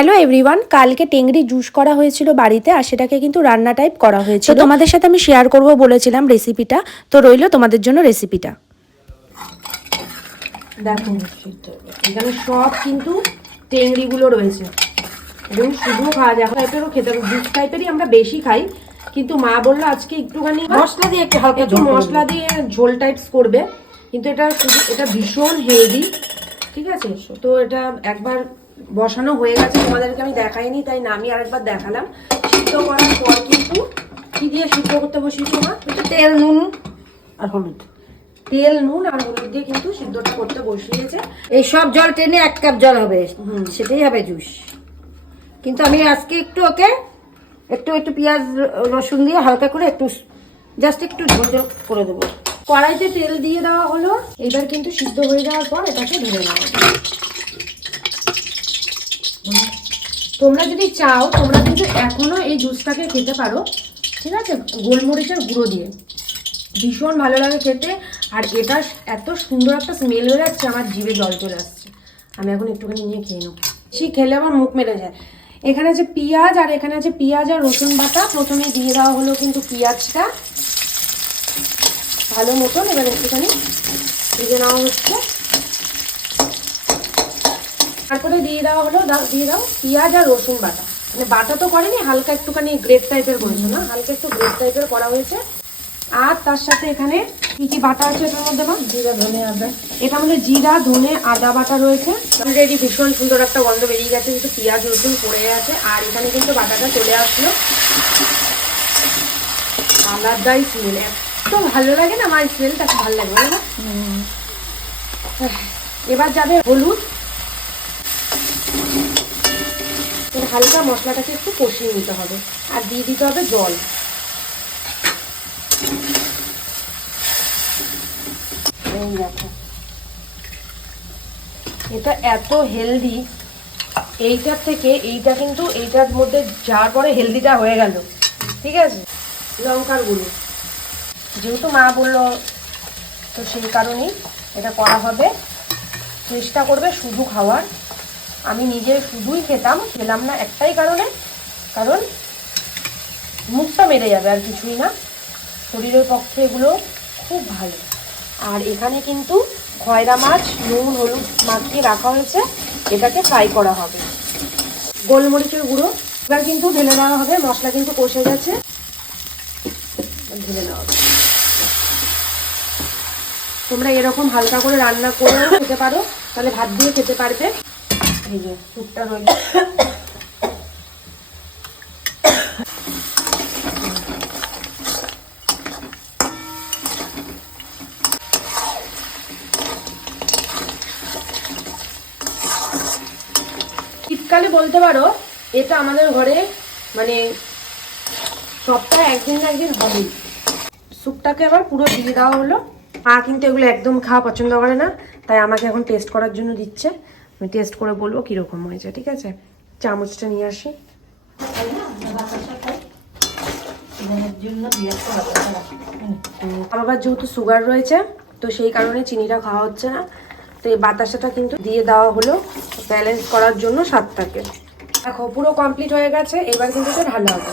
Hello everyone, কালকে টেংরি juice করা হয়েছিল বাড়িতে, আর সেটাকে কিন্তু রান্না টাইপ করা হয়েছিল। তোমাদের সাথে আমি শেয়ার করব বলেছিলাম রেসিপিটা, তো রইলো তোমাদের জন্য রেসিপিটা। দেখো এখানে সব কিন্তু টেংরিগুলো রয়েছে এবং শুধু খাওয়া যায় টাইপেরও খেতে হবে, জুস টাইপেরই আমরা বেশি খাই, কিন্তু মা বললো আজকে একটুখানি মশলা দিয়ে একটু হালকা একটু মশলা দিয়ে ঝোল টাইপস করবে, কিন্তু এটা শুধু এটা ভীষণ হেলদি, ঠিক আছে? তো এটা একবার বসানো হয়ে গেছে, তোমাদেরকে আমি দেখাইনি তাই না, আমি আরেকবার দেখালাম। সিদ্ধ করার পর কিন্তু কি দিয়ে সিদ্ধ করতে বসিয়েছো মা? তেল, নুন আর হলুদ। তেল, নুন আর হলুদ দিয়ে কিন্তু সিদ্ধটা করতে বসিয়েছে। এই সব জল টেনে 1 কাপ জল হবে, সেটাই হবে জুস। কিন্তু আমি আজকে একটু ওকে একটু পেঁয়াজ রসুন দিয়ে হালকা করে একটু জাস্ট একটু ঝোল ঝোল করে দেবো। কড়াইতে তেল দিয়ে দেওয়া হলো, এবার কিন্তু সিদ্ধ হয়ে যাওয়ার পর এটাকে ঢেলে নেওয়া হবে। তোমরা যদি চাও তোমরা কিন্তু এখনো এই জুসটাকে খেতে পারো, ঠিক আছে, গোলমরিচের গুঁড়ো দিয়ে, ভীষণ ভালো লাগে খেতে। আর এটা এত সুন্দর একটা স্মেল হয়ে যাচ্ছে, আমার জিভে জল চলে আসছে। আমি এখন একটুখানি নিয়ে খেয়ে নেবো, বেশি খেলে আমার মুখ মেরে যায়। এখানে আছে পেঁয়াজ, আর এখানে আছে পেঁয়াজ আর রসুন বাটা। প্রথমে দিয়ে দেওয়া হলো কিন্তু পেঁয়াজটা ভালো মতন, এবার একটুখানি ভেজে নেওয়া হচ্ছে। তারপরে দিয়ে দেওয়া হলো, দিয়ে দাও পেঁয়াজ আর রসুন বাটা, মানে বাটা তো করেনি, হালকা একটুখানি গ্রেট টাইপের করেছে না, হালকা একটু গ্রেট টাইপের করা হয়েছে। আর তার সাথে এখানে কি কি বাটা আছে এটার মধ্যে? জিরা, ধনে, আদা। এটার মধ্যে জিরা, ধনে, আদা বাটা রয়েছে। অলরেডি ভীষণ সুন্দর একটা গন্ধ বেরিয়ে গেছে, কিন্তু পেঁয়াজ রসুন পড়ে গেছে। আর এখানে কিন্তু বাটাটা চলে আসলো, আলাদাই স্মেল, এত ভালো লাগে না আমার স্মেলটা, খুব ভালো লাগে না? এবার যাবে হলুদ, হালকা মশলাটাকে একটু কষিয়ে নিতে হবে, আর দিয়ে দিতে হবে জল। এটা এত হেলদি, এইটার থেকে এইটা কিন্তু এইটার মধ্যে যাওয়ার পরে হেলদিটা হয়ে গেল, ঠিক আছে। লঙ্কার গুঁড়ো যেহেতু মা বললো, তো সেই কারণেই এটা করা হবে। চেষ্টা করবে শুধু খাওয়ার, আমি নিজে শুধুই খেলাম না একটাই কারণে, কারণ মুখটা মেরে যাবে, আর কিছুই না। শরীরের পক্ষে এগুলো খুব ভালো। আর এখানে কিন্তু খয়রা মাছ নুন হলুদ মাখিয়ে রাখা হয়েছে, এটাকে ফ্রাই করা হবে। গোলমরিচের গুঁড়ো এবার কিন্তু ঢেলে দেওয়া হবে, মশলা কিন্তু কষে গেছে, ঢেলে দেওয়া হবে। তোমরা এরকম হালকা করে রান্না করেও খেতে পারো, তাহলে ভাত দিয়ে খেতে পারবে। এই যে স্যুপটা রয়েছে, শীতকালে বলতে পারো এটা আমাদের ঘরে মানে সপ্তাহে একদিন না একদিন হবেই। স্যুপটাকে আবার পুরো দিয়ে দেওয়া হলো। মা কিন্তু এগুলো একদম খাওয়া পছন্দ করে না, তাই আমাকে এখন টেস্ট করার জন্য দিচ্ছে। আমি টেস্ট করে বলবো কীরকম হয়েছে, ঠিক আছে? চামচটা নিয়ে আসি। আমার আবার যেহেতু সুগার রয়েছে, তো সেই কারণে চিনিটা খাওয়া হচ্ছে না, তো এই বাতাসাটা কিন্তু দিয়ে দেওয়া হলো ব্যালেন্স করার জন্য স্বাদটাকে। দেখো পুরো কমপ্লিট হয়ে গেছে, এবার কিন্তু এটা ঢালা হবে।